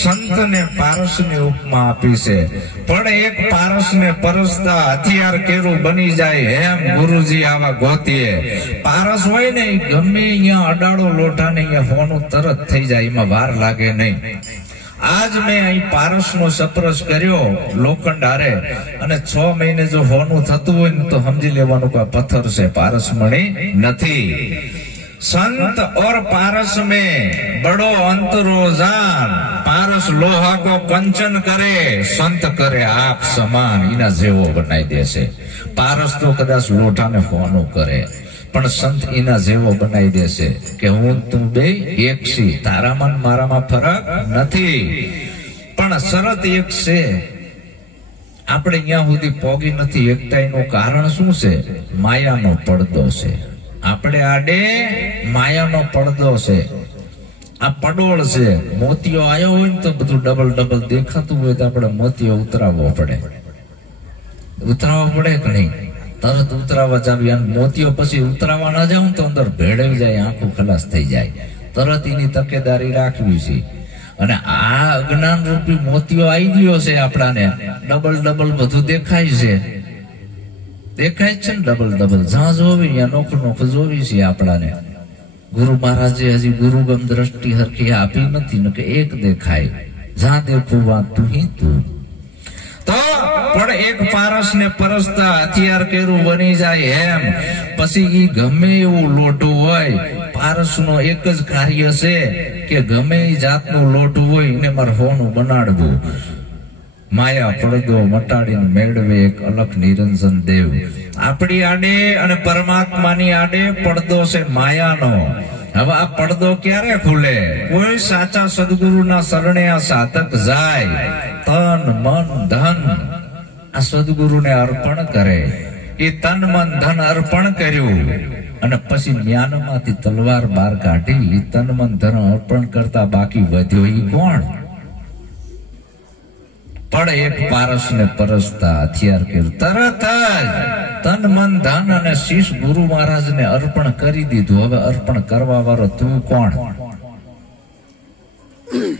સંતને પારસની ઉપમા આપી છે, પણ એક પારસને પરસતા હથિયાર કેરું બની જાય એમ ગુરુજી આવા ગોતીએ. પારસ હોય ને ગમે અહીંયા અડાડો લોઢાને અહીંયા હોનું તરત થઈ જાય, એમાં વાર લાગે નહીં. આજ મેં અહીં પારસનો સપરસ કર્યો લોખંડ હારે, અને 6 મહિને જો હોનું થતું હોય ને તો સમજી લેવાનું કે પથ્થર છે, પારસમણી નથી. संत और पारस में बड़ो अंतरो जान, पारस लोहा को कंचन करे, संत करे आप समान. इना जेवो बनाई देशे. पारस तो कदाच लोटा ने होनो करे, पण संत इना जेवो बनाई देशे के हूं तू बे एक सी, तारामां मारामां फरक નથી. પણ શરત એક છે, આપણે અહીંયા સુધી પોગી નથી એકતા. એનું કારણ શું છે? માયાનો પડદો છે. આપણે આડે માયાનો પડદો છે, આ પડોળ છે. મોતિયો આવ્યો હોય ને તો બધું ડબલ ડબલ દેખાતું હોય તો આપણે મોતિયો ઉતરાવવો પડે કે નહીં? તરત ઉતરાવવા જાવી, અને મોતિયો પછી ઉતરાવવા ના જાવ તો અંદર ભેળવી જાય, આંખું ખલાસ થઈ જાય. તરત એની તકેદારી રાખવી છે. અને આ અજ્ઞાન રૂપી મોતિયો આવી ગયો છે આપણાને, ડબલ ડબલ બધું દેખાય છે ને ડબલ ડબલ. જ્યાં જોવી ત્યાં નોખ નોખ જોવી છે આપણાને. ગુરુ મહારાજે હજી ગુરુગમ દ્રષ્ટિ હરખી આપી નથી ને કે એક દેખાય, જ્યાં દેખું વા તું હી તું. તો પણ એક પારસ ને પરસતા હથિયાર કેરું બની જાય એમ. પછી ઈ ગમે એવું લોટું હોય, પારસ નો એક જ કાર્ય છે કે ગમે એ જાતનું લોટું હોય એને મારે હોનું બનાડવું. માયા પડદો મટાડીને મેળવે એક અલખ નિરંજન દેવ. આપણી આડે અને પરમાત્માની આડે પડદો છે માયાનો. હવે આ પડદો ક્યારે ખુલે? કોઈ સાચા સદગુરુના શરણે આ સાધક જાય, તન મન ધન આ સદગુરુને અર્પણ કરે. એ તન મન ધન અર્પણ કર્યું અને પછી જ્ઞાનમાંથી તલવાર બહાર કાઢી. એ તન મન ધન અર્પણ કરતા બાકી વધ્યો એ કોણ? પણ એક પારસ ને પરસતા હથિયાર કર્યું. તરત જ તન મન ધન અને શીશ ગુરુ મહારાજ ને અર્પણ કરી દીધું. હવે અર્પણ કરવા વાળો તું કોણ?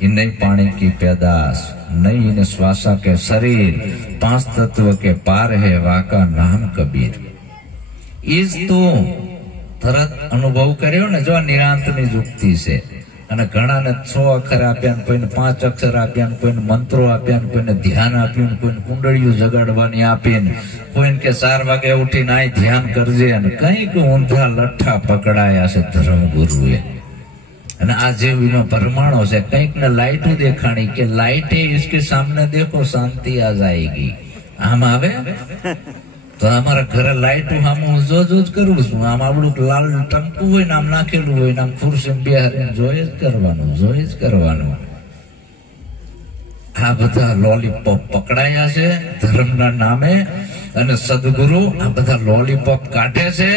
नहीं पानी की पैदाश, नहीं इन श्वासा के शरीर, 5 तत्व के पार है वाका नाम कबीर. इस तो તરત અનુભવ કર્યો ને. જો નિરાંતની યુક્તિ છે. અને ઘણાને 6 અક્ષર આપ્યા, કોઈને 5 અક્ષર આપ્યા, કોઈને મંત્રો આપ્યા, કોઈને ધ્યાન આપ્યું, કોઈને કુંડળીઓ જગાડવાની આપી, કોઈને કે 4 વાગે ઉઠીને આ ધ્યાન કરજે. અને કઈક ઊંધા લઠ્ઠા પકડાયા છે ધર્મગુરુએ. અને આ જેવીનો પરમાણો છે. કઈક ને લાઈટો દેખાણી કે લાઈટે इसके सामने देखो शांति आ जाएगी. આમ આવે તો અમારા ઘરે લાઈટ આમ જો જ કરું છું. આમ આવડું લાલ ટંકતું હોય ને આમ નાખેલું હોય ને આમ ખુરશી બેહારીને જોઈ જ કરવાનું. આ બધા લોલીપોપ પકડાયા છે ધર્મના નામે. અને સદગુરુ આ બધા લોલીપોપ કાઢે છે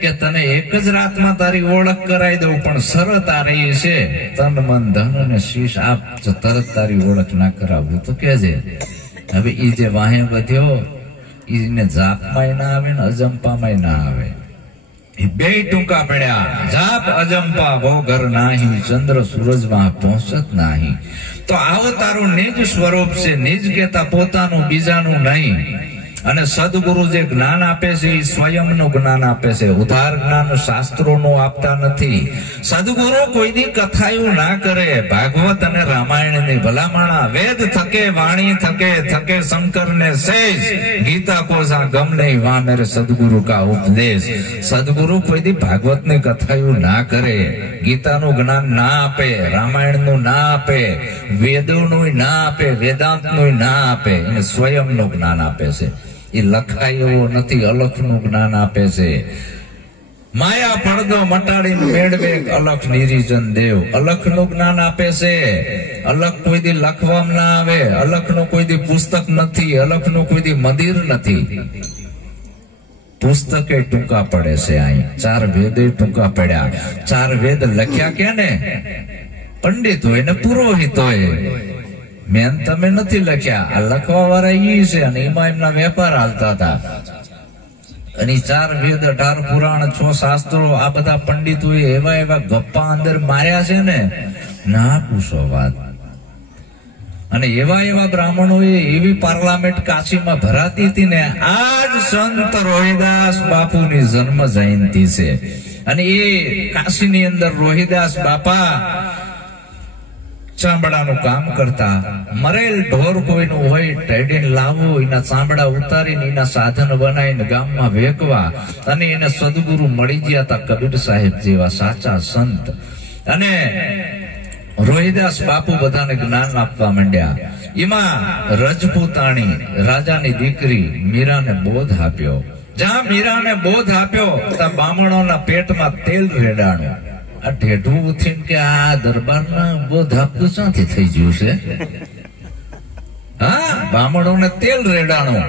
કે તને એક જ રાતમાં તારી ઓળખ કરાવી દઉં, પણ શરત આ રહી છે તન મન ધન અને શીશ આપ. જો તરત તારી ઓળખ ના કરાવું તો કેજે. હવે ઈ જે વાહે વધ્યો એને જાપમાં ના આવે ને અજંપામાં ના આવે. એ બે ટૂંકા પડ્યા. જાપ અજંપા વો ઘર નાહી, ચંદ્ર સૂરજ માં પહોંચત નાહી. તો આવો તારું નિજ સ્વરૂપ છે. નિજ કેતા પોતાનું, બીજાનું નહીં. અને સદગુરુ જે જ્ઞાન આપે છે એ સ્વયંનું જ્ઞાન આપે છે. ઉધાર જ્ઞાન શાસ્ત્રોનું આપતા નથી. સદગુરુ કોઈની કથાયું ના કરે. ભાગવત અને રામાયણ ની ભલામણા વેદ થકે, વાણી થકે, થકે શંકર ને શેષ. ગીતા કો જા ગમ નહીં વા મેરે સદગુરુ કા ઉપદેશ. સદગુરુ કોઈની ભાગવત ની કથાયું ના કરે, ગીતાનું જ્ઞાન ના આપે, રામાયણ નું ના આપે, વેદોનું ના આપે, વેદાંત નું ના આપે. એને સ્વયંનું જ્ઞાન આપે છે. એ લખાય એવો નથી, અલખનું જ્ઞાન આપે છે. માયા પડદો મટાડીને મેળવે અલખ નિરીજન દેવ. અલખનું જ્ઞાન આપે છે. અલખ કોઈ દી લખવામાં ના આવે. અલખનું કોઈ દી પુસ્તક નથી. અલખનું કોઈ દી મંદિર નથી. પુસ્તકે ટૂંકા પડે છે. અહીં 4 વેદે ટૂંકા પડ્યા. 4 વેદ લખ્યા કે ને પંડિત હોય ને પુરોહિત હોય. મેન તમે નથી લખ્યા. આ લખવા વાળા ઈ છે. અને એમાં એમના વેપાર હાલતા હતા. અને 4 વેદ, 18 પુરાણ, 6 શાસ્ત્રો, આ બધા પંડિતોએ એવા ગપ્પા અંદર માર્યા છે ને, ના પૂછો વાત. અને એવા એવા બ્રાહ્મણોએ એવી પાર્લામેન્ટ કાશીમાં ભરાતી હતી ને, આજ સંત રોહિદાસ બાપુની જન્મ જયંતિ છે. અને એ કાશીની અંદર રોહિદાસ બાપા ચામડાનું કામ કરતા. મરેલ ઢોર કોઈનું હોય ટેડીને લાવવું, એના ચામડા ઉતારીને એના સાધન બનાવીને ગામમાં વેચવા. અને એને સદગુરુ મળી ગયા હતા, કબીર સાહેબ જેવા સાચા સંત. અને રોહિદાસ બાપુ બધાને જ્ઞાન આપવા માંડ્યા. એમાં રજપૂતાણી રાજાની દીકરી મીરાને બોધ આપ્યો. જ્યાં મીરાને બોધ આપ્યો ત્યાં બામણોના પેટમાં તેલ રેડાણું. આ ઢેઢું ઉઠીને કે આ દરબારના બોધ આપતું ક્યાંથી થઈ ગયું છે? હા, બામણોને તેલ રેડાણું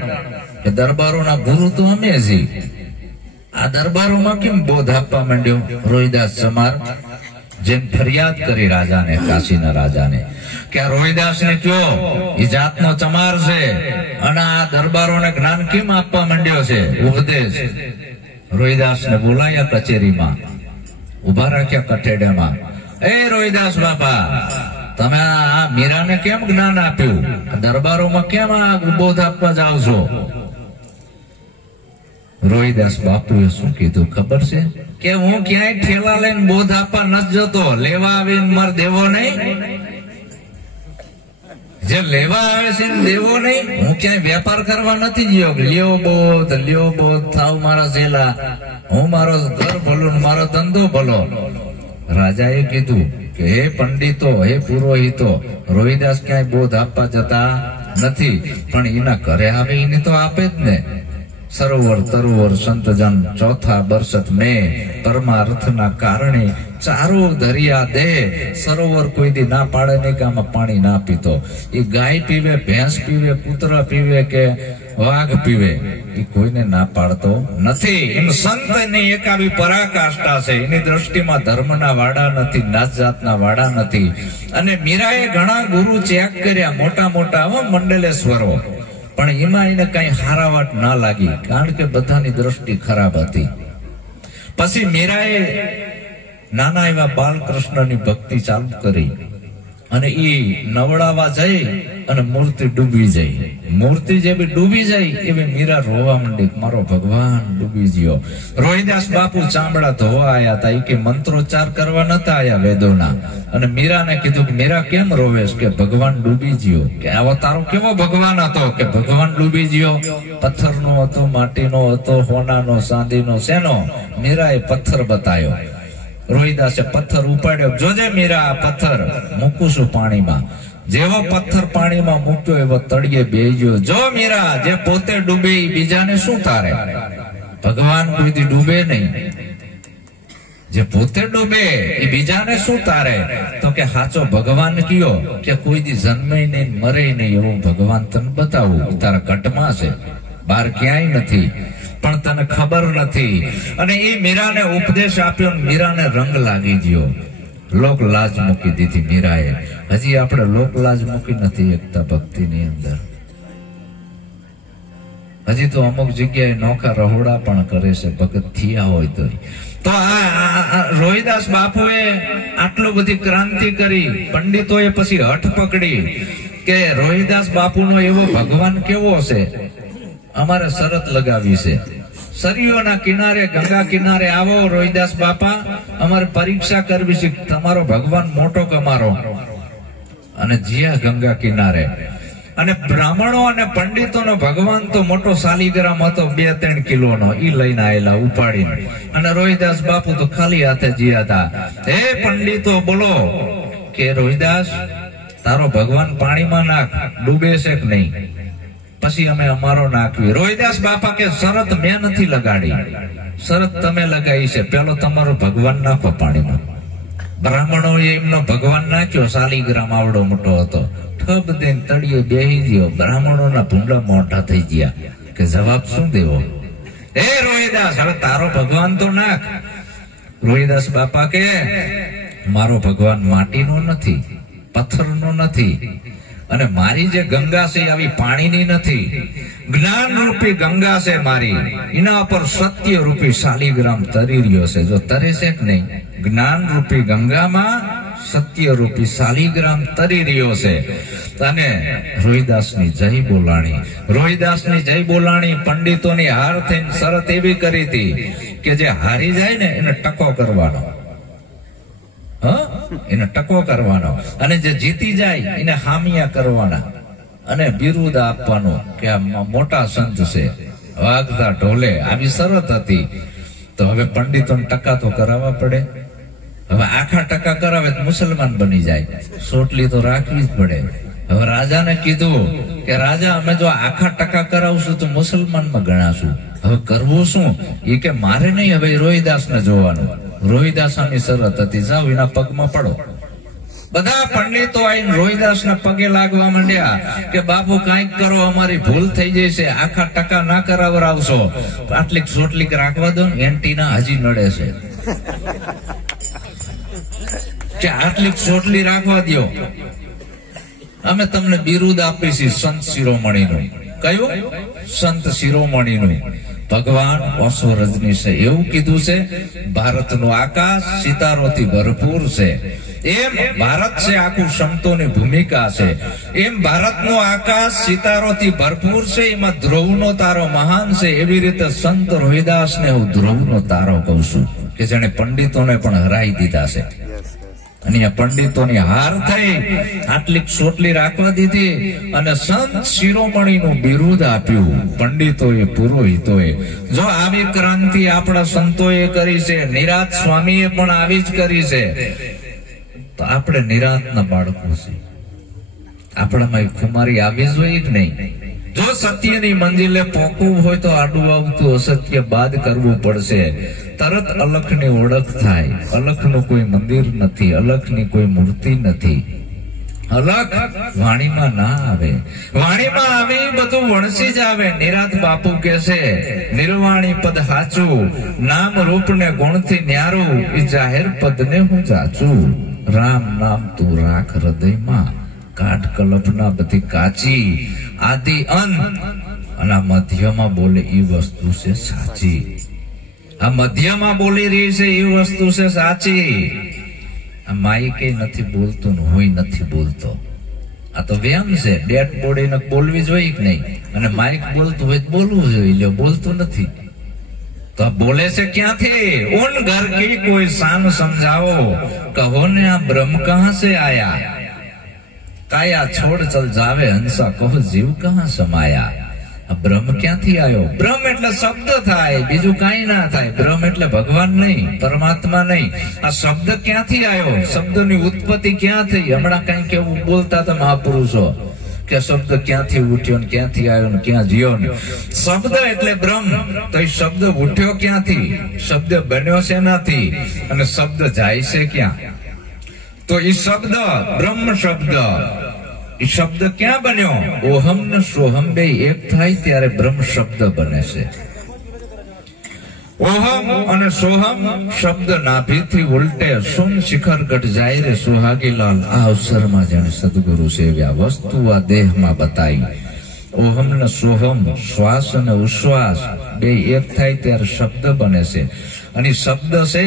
કે દરબારોના ગુરુ તો અમે જી. આ દરબારોમાં કેમ બોધ આપવા માંડ્યો? રોહિદાસ ચમાર જેમ ફરિયાદ કરી રાજાને, કાશીના રાજાને, કે આ રોહિદાસ ને કયો એ જાતનો ચમાર છે અને આ દરબારોને જ્ઞાન કેમ આપવા માંડ્યો છે, ઉપદેશ. રોહિદાસ ને બોલાયા કચેરીમાં, ઉભા રાખ્યા કઠેડામાં. એ રોહિદાસ બાપા, તમે આ મીરાને કેમ જ્ઞાન આપ્યું? દરબારોમાં કેમ આ બોધ આપવા જાવ છો? રોહિદાસ બાપુએ શું કીધું ખબર છે? કે હું ક્યાંય ઠેલા લઈને બોધ આપવા નથી જતો, લેવા આવીને મારે દેવો નહીં. જે લેવા આવે છે દેવો નહીં. હું ક્યાંય વેપાર કરવા નથી ગયો, લ્યો બોધ થાવ મારા જેલા, હું મારો ઘર ભલું મારો ધંધો ભલો. રાજાએ કીધું કે હે પંડિતો, હે પુરોહિતો, રોહિદાસ ક્યાંય બોધ આપવા જતા નથી, પણ એના ઘરે આવે એને તો આપે જ ને. સરોવર તરોવર સંતજન ચોથા બરસત મેં, પરમાર્થના કારણે ચારો દરિયા દે. સરોવર કોઈ દી ના પાડે નહીં કે આમાં પાણી ના પીતો. એ ગાય પીવે, ભેંસ પીવે, કૂતરા પીવે કે વાઘ પીવે, એ કોઈને ના પાડતો નથી. એમ સંતની એક આવી પરાકાષ્ઠા છે. એની દ્રષ્ટિમાં ધર્મના વાડા નથી, નાત જાતના વાડા નથી. અને મીરાએ ઘણા ગુરુ ચેક કર્યા, મોટા મોટા મંડલેશ્વરો, પણ એમાં એને કઈ હારાવાટ ના લાગી, કારણ કે બધાની દ્રષ્ટિ ખરાબ હતી. પછી મીરાએ નાના એવા બાલકૃષ્ણની ભક્તિ ચાલુ કરી અને એ નવડાવા જઈ અને મૂર્તિ ડૂબી જઈ. મૂર્તિ જેવી ડૂબી જાય એવી મીરા રોવા માંડી, મારો ભગવાન ડૂબી ગયો. રોહિદાસ બાપુ ચામડા ધોવા આયા હતા, એ કે મંત્રોચ્ચાર કરવા નતા આયા વેદોના. અને મીરાને કીધું કે મીરા કેમ રોવેશ? કે ભગવાન ડૂબી ગયો. કે આવો તારો કેવો ભગવાન હતો? કે ભગવાન ડૂબી ગયો. પથ્થરનો હતો, માટીનો હતો, હોનાનો, ચાંદીનો, શેનો? મીરાએ પથ્થર બતાવ્યો. રોહિદાસે પથ્થર ઉપાડ્યો. જોજે મીરા, આ પથ્થર મૂકું છું પાણીમાં. જેવો પથ્થર પાણીમાં મૂક્યો એવો તળિયે બેહી ગયો. જો મીરા, જે પોતે ડૂબે એ બીજાને શું તારે? ભગવાન કોઈથી ડૂબે નહીં. જે પોતે ડૂબે એ બીજાને શું તારે? તો કે સાચો ભગવાન કયો કે કોઈ દી જન્મે નહીં, મરે નહીં, એવું ભગવાન તને બતાવું. તારા ઘટમાં છે, બહાર ક્યાંય નથી, પણ તને ખબર નથી. અને એ મીરાને ઉપદેશ આપ્યો, મીરાને રંગ લાગી ગયો. લોક લાજ મૂકી દીધી મીરાએ. હજી આપણે લોક લાજ મૂકી નથી એકતા ભક્તિની અંદર. હજી તો અમુક જગ્યાએ નોખા રહોડા પણ કરે છે ભગત થયા હોય તો. તો આ રોહિદાસ બાપુએ આટલું બધી ક્રાંતિ કરી. પંડિતોએ પછી હઠ પકડી કે રોહિદાસ બાપુનો એવો ભગવાન કેવો છે, અમારે શરત લગાવી છે. સરયુના કિનારે, ગંગા કિનારે આવો રોહિદાસ બાપા, અમારે પરીક્ષા કરવી છે, તમારો ભગવાન મોટો કમારો. અને જ્યાં ગંગા કિનારે, અને બ્રાહ્મણો અને પંડિતોનો ભગવાન તો મોટો શાલિગ્રામ હતો, 2-3 કિલોનો. ઈ લઈને આવેલા ઉપાડીને. અને રોહિદાસ બાપુ તો ખાલી હાથે જ્યા હતા. હે પંડિતો, બોલો કે રોહિદાસ, તારો ભગવાન પાણીમાં નાખ, ડૂબે છે કે નહીં? પછી અમે અમારો નાખવી. રોહિદાસ બાપા કે શરત મેં નથી લગાડી, શરત તમે લગાવી છે. પેલો તમારો ભગવાન નાખો પાણીમાં. બ્રાહ્મણોએ એમનો ભગવાન નાખ્યો, શાલિગ્રામ આવડો મોટો હતો. ઠબ દઈને તળિયે બેહી ગયો. બ્રાહ્મણોના ભૂંડા મોઢા થઈ ગયા કે જવાબ શું દેવો? હે રોહિદાસ, હવે તારો ભગવાન તો નાખ. રોહિદાસ બાપા કે મારો ભગવાન માટીનો નથી, પથ્થરનો નથી, અને મારી જે ગંગા છે આવી પાણીની નથી. જ્ઞાન રૂપી ગંગા છે મારી, એના પર સત્ય રૂપી શાલિગ્રામ તરી રહ્યો છે. જો તરે છે કે નહીં? જ્ઞાન રૂપી ગંગામાં સત્યરૂપી શાલિગ્રામ તરી રહ્યો છે. અને રોહિદાસની જય બોલાણી, રોહિદાસની જય બોલાણી પંડિતોની હાર થઈને શરત એવી કરી હતી કે જે હારી જાય ને એને ટકો કરવાનો, એને ટકો કરવાનો, અને જે જીતી જાય એને હામિયા કરવાના અને બિરુદ આપવાનું કે આ મોટા સંત છે, વાગતા ઢોલે. આવી શરત હતી. તો હવે પંડિતોને ટકા તો કરાવવા પડે. હવે આખા ટકા કરાવે તો મુસલમાન બની જાય, સોટલી તો રાખવી જ પડે. હવે રાજાને કીધું કે રાજા અમે જો આખા ટકા કરાવશું તો મુસલમાનમાં ગણાશું. હવે કરવું શું? એ કે મારે નહીં, હવે રોહિદાસને જોવાનું. રોહિદાસની શરત હતી, જાઓ એના પગમાં પડો. બધા પંડિતો આવીને રોહિદાસના પગે લાગવા માંડ્યા કે બાપુ કાંઈક કરો, અમારી ભૂલ થઈ જશે, આખા ટકા ના કરાવરાવશો, આટલીક સોટલીક રાખવા દો ને. એન્ટીના હજી નડે છે કે આટલીક સોટલી રાખવા દો, અમે તમને બિરુદ આપીશું સંત શિરોમણીનું. કયું? સંત શિરોમણીનું. ભગવાન ઓસો રજનીશે એવું કીધું છે. ભારતનું આકાશ સિતારોથી ભરપૂર છે. એમ ભારત છે આખું સંતોની ભૂમિકા છે. એમ ભારતનો આકાશ સિતારોથી ભરપૂર છે. એમાં ધ્રુવનો તારો મહાન છે. એવી રીતે સંત રોહિદાસને હું ધ્રુવનો તારો કહું છું કે જેને પંડિતોને પણ હરાઈ દીધા છે. અને આ પંડિતોની હાર થઈ, આટલી સોટલી રાખવા દીધી અને સંત શિરોમણીનું બિરુદ આપ્યું પંડિતોએ, પુરોહિતોએ. જો આવી ક્રાંતિ આપણા સંતોએ કરી છે, નિરાત સ્વામીએ પણ આવી જ કરી છે, તો આપણે નિરાતના બાળકો છે. આપણામાં ખુમારી આવી જોઈએ કે નહીં? જો સત્યની મંજિલે પહોંચવું હોય તો આડું આવતું અસત્ય બાદ કરવું પડશે. તરત અલખની ઓળખ થાય. અલખનું કોઈ મંદિર નથી, અલખની કોઈ મૂર્તિ નથી. અલખ વાણીમાં ના આવે, વાણીમાં આવે બધું વણસી જ આવે. નિરાત બાપુ કે છે નિર્વાણી પદ હાચું, નામ રૂપ ને ગુણથી ન્યારું, એ જાહેર પદ ને હું જાચું. રામ નામ તું રાખ હૃદયમાં, કાઢ કલ્પના બધી કાચી. આદિ અંત અને આ મધ્યમાં બોલે એ વસ્તુ છે સાચી. આ મધ્યમાં બોલી રહી છે એ વસ્તુ છે સાચી. આ માઈકે નથી બોલતો ને હું નથી બોલતો. આ તો વ્યામ છે. ડેડ બોડીને બોલવી જોઈએ કે નહીં? અને માઇક બોલતું હોય તો બોલવું જોઈએ. લ્યો બોલતું નથી તો આ બોલે છે ક્યાંથી? ઉન ઘર કી કોઈ શાન સમજાવો, કહો ને આ બ્રહ્મ કહા સે આયા. કાયા છોડ ચલ જાવે હંસા, કહો જીવ કહા સમાયા. બ્રહ્મ ક્યાંથી આવ્યો? બ્રહ્મ એટલે શબ્દ થાય, બીજું કઈ ના થાય. બ્રહ્મ એટલે ભગવાન નહીં, પરમાત્મા નહીં. આ શબ્દ ક્યાંથી આવ્યો? શબ્દની ઉત્પત્તિ ક્યાં થઈ? હમણાં કઈ કેવું બોલતા હતા મહાપુરુષો કે શબ્દ ક્યાંથી ઉઠ્યો ને ક્યાંથી આવ્યો ને ક્યાં જીયો ને. શબ્દ એટલે બ્રહ્મ. તો એ શબ્દ ઉઠ્યો ક્યાંથી? શબ્દ બન્યો શેનાથી? અને શબ્દ જાય છે ક્યાં? તો એ શબ્દ બ્રહ્મ શબ્દ, એ શબ્દ ક્યાં બન્યો? ઓહમ ને સોહમ બે એક થાય ત્યારે બ્રહ્મ શબ્દ બને છે. ઓહમ અને સોહમ શબ્દ નાભીથી ઉલટે સુન શિખર ગઢ જાય રે સુહાગીલાલ. આ અવસરમાં જેને સદગુરુ સેવ્યા વસ્તુ આ દેહમાં બતાવી. ઓહમ ને સોહમ શ્વાસ અને ઉશ્વાસ બે એક થાય ત્યારે શબ્દ બને છે. અને શબ્દ છે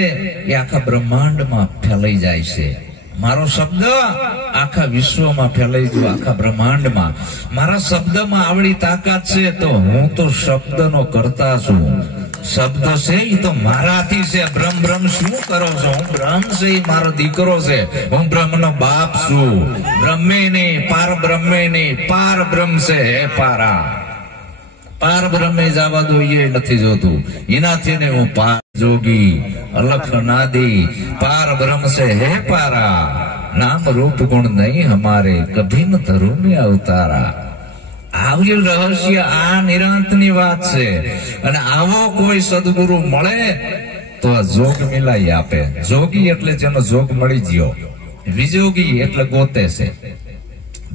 એ આખા બ્રહ્માંડમાં ફેલાઈ જાય છે. મારો શબ્દ આખા વિશ્વમાં ફેલાઈ ગયો, આખા બ્રહ્માંડમાં. મારા શબ્દમાં આવડી તાકાત છે તો હું તો શબ્દનો કરતા છું. શબ્દ છે એ તો મારાથી છે. બ્રહ્મ બ્રહ્મ શું કરો છો? હું બ્રહ્મ છે, એ મારો દીકરો છે. હું બ્રહ્મનો બાપ છું. બ્રહ્મે નહીં, પાર બ્રહ્મે નહીં, પાર બ્રહ્મ છે. હે પારા, પાર બ્રહ્મે જવા દો એ નથી જોતું. એનાથી ને હું પાર જોગી અલખ નાદી પાર બ્રહ્મ છે. હે પારા, નામ રૂપ ગુણ નહીં હમારે, કભી ન ધરું મેં અવતારા. આવ્યું રહસ્ય આ નિરાંતની વાત છે. અને આવો કોઈ સદગુરુ મળે તો આ જોગ મિલાઈ આપે. જોગી એટલે જેનો જોગ મળી ગયો. વિજોગી એટલે ગોતે છે.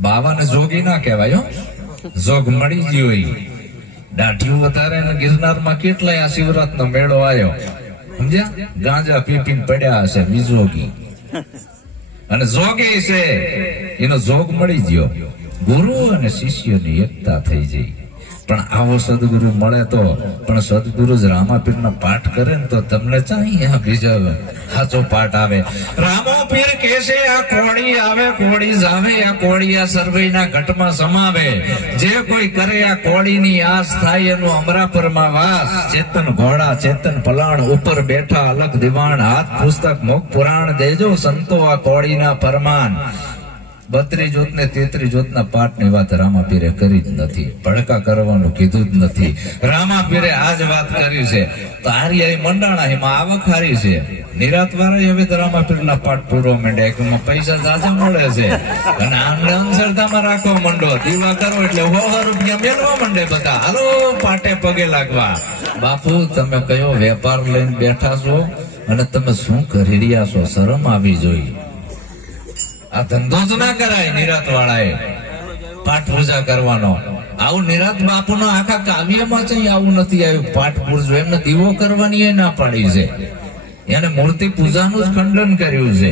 બાવાને જોગી ના કહેવાય. જોગ મળી ગયો. દાઢીઓ વધારે ને ગિરનારમાં કેટલાય આ શિવરાતનો મેળો આવ્યો, સમજ્યા? ગાંજા પીપીને પડ્યા હશે વિજોગી. અને જોગી છે એનો જોગ મળી ગયો. ગુરુ અને શિષ્યની એકતા થઈ જઈ. પણ આવો સદગુરુ મળે તો, પણ સદગુરુ જ રામાપીરના પાઠ કરે ને તો તમને ચાહી બીજો સાચો પાઠ આવે. રામોપીર કહેશે આ કોળી આવે કોળી જાવે, આ કોળી આ સર્વેના ઘટમાં સમાવે. જે કોઈ કરે આ કોળીની આસ થાય એનું અમરાપરમાં વાસ. ચેતન ઘોડા ચેતન પલાણ ઉપર બેઠા અલગ દિવાણ, હાથ પુસ્તક મુખ પુરાણ દેજો સંતો આ કોળીના ફરમાન. 32 જોત ને 33 જોતના પાઠની વાત રામાપીરે કરી જ નથી, ભડકા કરવાનું કીધું જ નથી. રામાપીરે આ જ વાત કરી છે. તો આર્ય મંડાણા એમાં આવક હારી છે. નિરાત વાળા હવે રામાપીરના પાઠ પૂરો માંડ્યા, એમાં પૈસા સાચા મળે છે અને આમને અંધશ્રદ્ધામાં રાખવા માંડો. દીવા કરો એટલે 100 રૂપિયા મેળવા માંડે બધા. હાલો પાટે પગે લાગવા. બાપુ તમે કયો વેપાર લઈને બેઠા છો અને તમે શું કરી રહ્યા છો? શરમ આવી જોઈએ. આ ધંધો જ ના કરાય નિરાત વાળાએ પાઠ પૂજા કરવાનો. આવું નિરાત બાપુનો આખા કાવ્યમાં છે આવું નથી આવ્યું. પાઠ પૂરજો એમને દીવો કરવાની એ ના પાડી છે, એને મૂર્તિ પૂજાનું જ ખંડન કર્યું છે.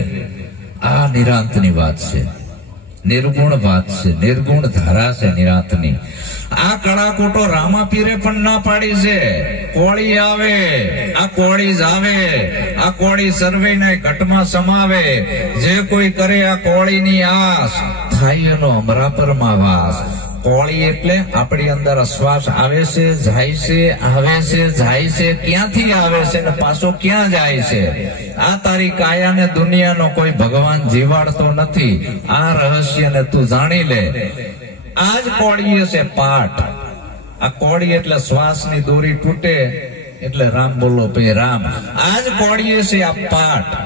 આ નિરાંતની વાત છે, નિર્ગુણ વાત છે, નિર્ગુણ ધારા છે નિરાંતની. આ કળાકોટો રામાપીરે પણ ના પાડી છે. કોળી આવે આ કોળી જ આવે, આ કોળી સર્વેને ઘટમાં સમાવે. જે કોઈ કરે આ કોળીની આસ થાય એનો અમરાપરમાં વાસ. કોળી એટલે આપણી અંદર શ્વાસ આવે છે જાય છે, આવે છે જાય છે. ક્યાંથી આવે છે ને પાછો ક્યાં જાય છે? આ તારી કાયાને દુનિયાનો કોઈ ભગવાન જીવાડતો નથી. આ રહસ્યને તું જાણી લે. આજ કોળી છે પાઠ. આ કોળી એટલે શ્વાસની દોરી તૂટે એટલે રામ બોલો ભાઈ રામ. આજ કોળી છે આ પાઠ.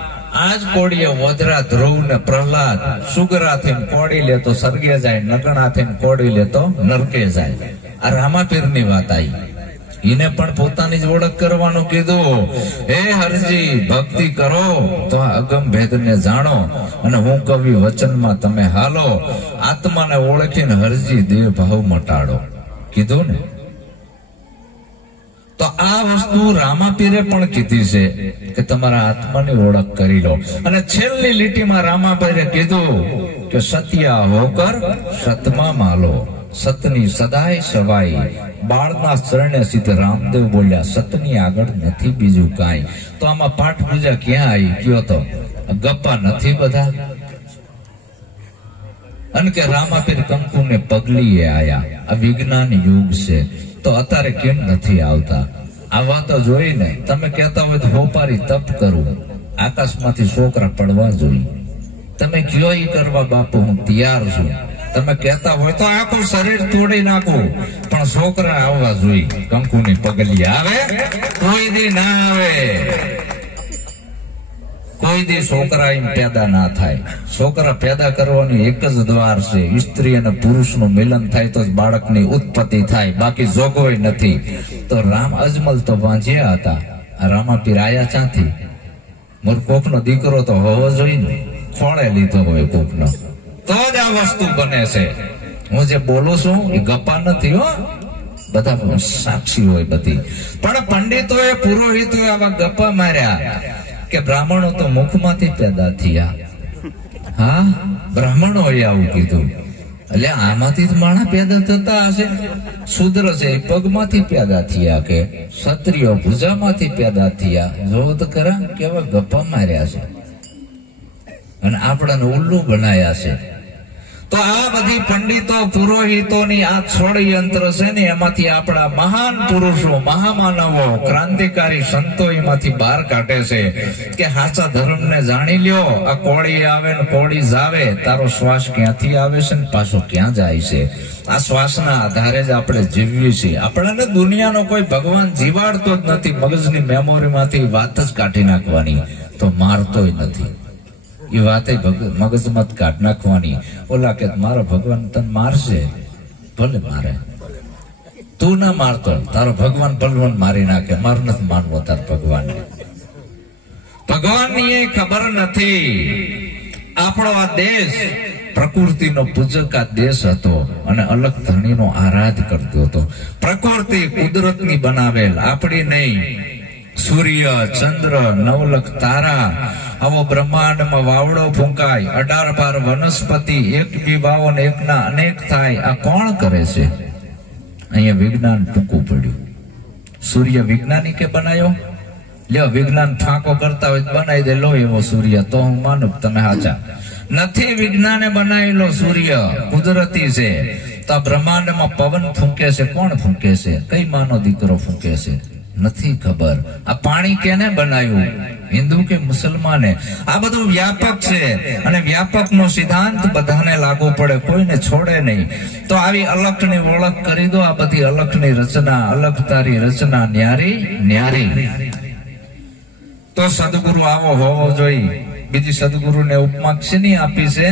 આજ કોળીએ વજરા ધ્રુવ ને પ્રહલાદ સુગરાથી કોળી લે તો સ્વર્ગે જાય, નગણાથી કોળી લે તો નરકે જાય. આ રામાપીરની વાત આવી. એને પણ પોતાની જ ઓળખ કરવાનું કીધું. હે હરજી ભક્તિ કરો તો અગમ ભેદ ને જાણો, અને હું કવિ વચનમાં તમે હાલો. આત્માને ઓળખીને હરજી દેહ ભાવ મટાડો કીધું ને. તો આ વસ્તુ રામાપીરે પણ કીધી છે કે તમારા આત્માની ઓળખ કરી લો. અને છેલ્લી લીટીમાં રામાપીરે કીધું કે સત્યા હોકર સતમાં માલો, સતની સદાય સવાઈ. બાળના ચરણે સીધે રામદેવ બોલ્યા સતની આગળ નથી બીજું કાંઈ. તો આમાં પાઠ પૂજા ક્યાં આવી ગયો? તો ગપ્પા નથી બધા. અને કે રામાપીર કંકુને પગલીએ આયા. આ વિજ્ઞાન યુગ છે તો અત્યારે કેમ નથી આવતા? આ વાતો જોઈને તમે કહેતા હોય તો હોપારી તપ કરું, આકાશમાંથી છોકરા પડવા જોઈએ. તમે કયો ઈ કરવા બાપુ હું તૈયાર છું. તમે કહેતા હોય તો આખું શરીર તોડી નાખું, પણ છોકરા આવવા જોઈએ. કંકુની પગલી આવે કોઈ દી ના આવે, કોઈ દી છોકરા એમ પેદા ના થાય. છોકરા પેદા કરવાનું એક જ દ્વાર છે, સ્ત્રી અને પુરુષનું મિલન થાય તો જ બાળકની ઉત્પત્તિ થાય, બાકી જોગવાઈ નથી. તો રામ અજમલ તો વાંજ્યા હતા. આ રામાપીર આયા ક્યાંથી? મોર કોકનો દીકરો તો હોવો જોઈએ ને, ખોળે લીધો હોય કોકનો તો જ આ વસ્તુ બને છે. હું જે બોલું છું એ ગપ્પા નથી હો, બધા સાક્ષી હોય બધી. પણ પંડિતોએ પુરોહિતોએ આવા ગપ્પા માર્યા કે બ્રાહ્મણો તો મુખમાંથી પેદા થયા. હા, બ્રાહ્મણો આવું કીધું. એટલે આમાંથી જ માણા પેદા થતા હશે. શુદ્ર છે એ પગમાંથી પેદા થયા, કે ક્ષત્રિયો ભુજામાંથી પેદા થયા. જોવો તો ખરા કેવા ગપ્પા માર્યા છે અને આપણને ઉલ્લુ બનાયા છે. તો આ બધી પંડિતો પુરોહિતોની આ ષડયંત્ર છે ને, એમાંથી આપણા મહાન પુરુષો મહામાનવો ક્રાંતિકારી સંતો એમાંથી બહાર કાઢે છે કે સાચા ધર્મને જાણી લ્યો. આ કોળી આવે ને કોળી જાવે, તારો શ્વાસ ક્યાંથી આવે છે ને પાછો ક્યાં જાય છે. આ શ્વાસના આધારે જ આપણે જીવીએ છીએ. આપણને દુનિયાનો કોઈ ભગવાન જીવાડતો જ નથી. મગજની મેમોરીમાંથી વાત જ કાઢી નાખવાની, તો મારતોય નથી. એ વાતે મગજમાં કાઢ નાખવાની. ઓલા કે મારો ભગવાન તને મારશે, ભલે મારે, તું ના મારતો, તારો ભગવાન ભલવન મારી નાખે. માર નથી માનવો તાર ભગવાનને. ભગવાનની એ ખબર નથી. આપણો આ દેશ પ્રકૃતિનો પૂજક આ દેશ હતો અને અલગ ધણીનો આરાધ કરતો હતો. પ્રકૃતિ કુદરતની બનાવેલ, આપણી નહીં. સૂર્ય ચંદ્ર નવલખ તારા, આવો બ્રહ્માંડમાં વાવડો ફૂંકાય, 18 વનસ્પતિ, એક બી બાવો ને એકના અનેક થાય. આ કોણ કરે છે? અહીંયા વિજ્ઞાન ટૂંકું પડ્યું. સૂર્ય વૈજ્ઞાનિકે બનાવ્યો? લ્યો, વિજ્ઞાન ફાંકો કરતા હોય બનાવી દે, લો એવો સૂર્ય, તો હું માનું તમે સાચા. નથી વિજ્ઞાને બનાવેલો સૂર્ય, કુદરતી છે. તો આ બ્રહ્માંડમાં પવન ફૂંકે છે, કોણ ફૂંકે છે? કઈ માનો દીકરો ફૂંકે છે? નથી ખબર. આ પાણી કેને બનાવ્યું? હિન્દુ કે મુસલમાને? આ બધું વ્યાપક છે અને વ્યાપક નો સિદ્ધાંત બધાને લાગુ પડે, કોઈને છોડે નહીં. તો આવી અલખની ઓળખ કરી દો. આ બધી અલખની રચના, અલખ તારી રચના ન્યારી ન્યારી. તો સદગુરુ આવો હોવો જોઈએ. બીજી સદગુરુને ઉપમા શેની આપી છે?